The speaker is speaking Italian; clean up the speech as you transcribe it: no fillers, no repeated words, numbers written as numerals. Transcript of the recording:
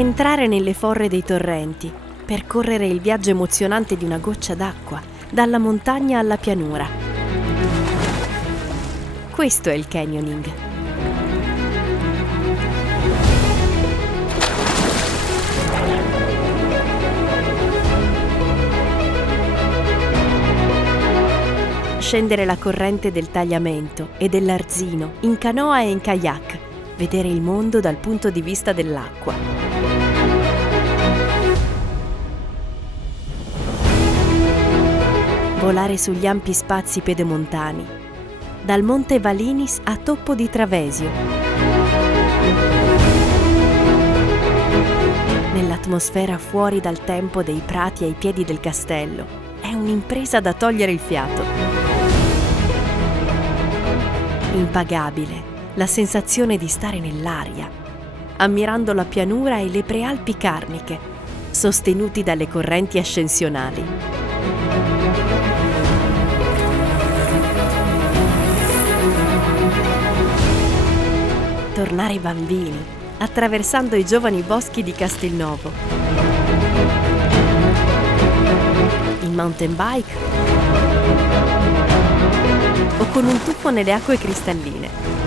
Entrare nelle forre dei torrenti, percorrere il viaggio emozionante di una goccia d'acqua, dalla montagna alla pianura. Questo è il canyoning. Scendere la corrente del Tagliamento e dell'Arzino in canoa e in kayak, vedere il mondo dal punto di vista dell'acqua. Volare sugli ampi spazi pedemontani, dal Monte Valinis a Toppo di Travesio. Nell'atmosfera fuori dal tempo dei prati ai piedi del castello, è un'impresa da togliere il fiato. Impagabile la sensazione di stare nell'aria, ammirando la pianura e le prealpi carniche, sostenuti dalle correnti ascensionali. Tornare bambini, attraversando i giovani boschi di Castelnuovo. In mountain bike o con un tuffo nelle acque cristalline.